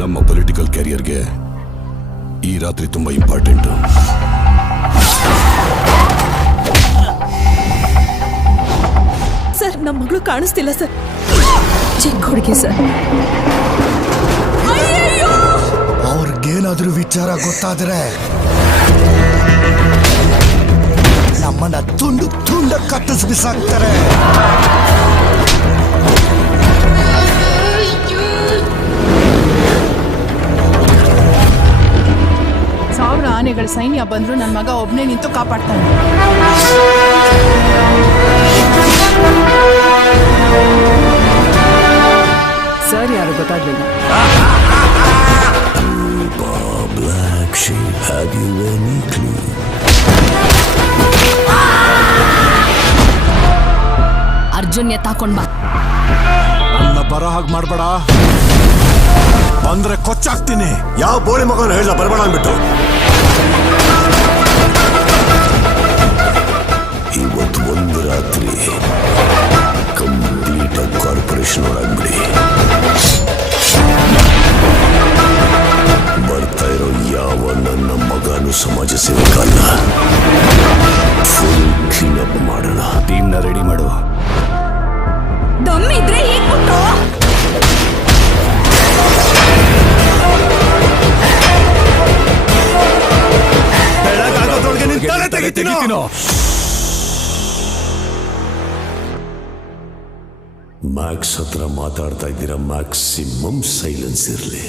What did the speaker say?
ನಮ್ಮ ಪೊಲಿಟಿಕಲ್ ಕ್ಯಾರಿಯರ್ಗೆ ಈ ರಾತ್ರಿ ತುಂಬಾ ಇಂಪಾರ್ಟೆಂಟ್. ಸರ್, ನಮ್ಮ ಮಗಳು ಕಾಣಿಸ್ತಿಲ್ಲ ಸರ್. ಚಿಕ್ಕ ಹುಡುಗಿ ಸರ್. ಅವ್ರಿಗೇನಾದ್ರೂ ವಿಚಾರ ಗೊತ್ತಾದ್ರೆ ನಮ್ಮನ್ನ ತುಂಡು ತುಂಡ ಕತ್ತಿಸಿ ಬಿಸಾಕ್ತಾರೆ. ಸಾವಿರ ಆನೆಗಳ ಸೈನ್ಯ ಬಂದ್ರು ನನ್ನ ಮಗ ಒಬ್ನೇ ನಿಂತು ಕಾಪಾಡ್ತಾನೆ. ಸರ್ ಯಾರು ಗೊತ್ತಾಗ್ಲಿಲ್ಲ. ಅರ್ಜುನ್ ಎತ್ತಾಕೊಂಡ್ ಬಾ. ನನ್ನ ಬರೋ ಹಾಗೆ ಮಾಡ್ಬೇಡ, ಬಂದ್ರೆ ಕೊಚ್ಚಾಕ್ತೀನಿ. ಯಾವ ಬೋಳಿ ಮಗನ ಹೇಳ ಬರಬೇಡ ಅಂದ್ಬಿಟ್ಟು. ಇವತ್ತು ಒಂದು ರಾತ್ರಿ ಕಂಪ್ಲೀಟ್ ಆಗಿ ಕಾರ್ಪೊರೇಷನ್ ಒಳಗ್ಬಿಡಿ. ಬರ್ತಾ ಇರೋ ಯಾವ ನನ್ನ ಮಗನು ಸಮಾಜ ಸೇವಕಲ್ಲ. ಫುಲ್ ಕ್ಲೀನ್ ಅಪ್ ಮಾಡೋಣ. ಟೀಮ್ನ ರೆಡಿ ಮಾಡು. ದಮ್ಮಿದ್ರೆ ಈಗ ಬಿಟ್ಟು. ಮ್ಯಾಕ್ಸ್ ಹತ್ರ ಮಾತಾಡ್ತಾ ಇದ್ದೀರಾ, ಮ್ಯಾಕ್ಸಿಮಮ್ ಸೈಲೆನ್ಸ್ ಇರಲಿ.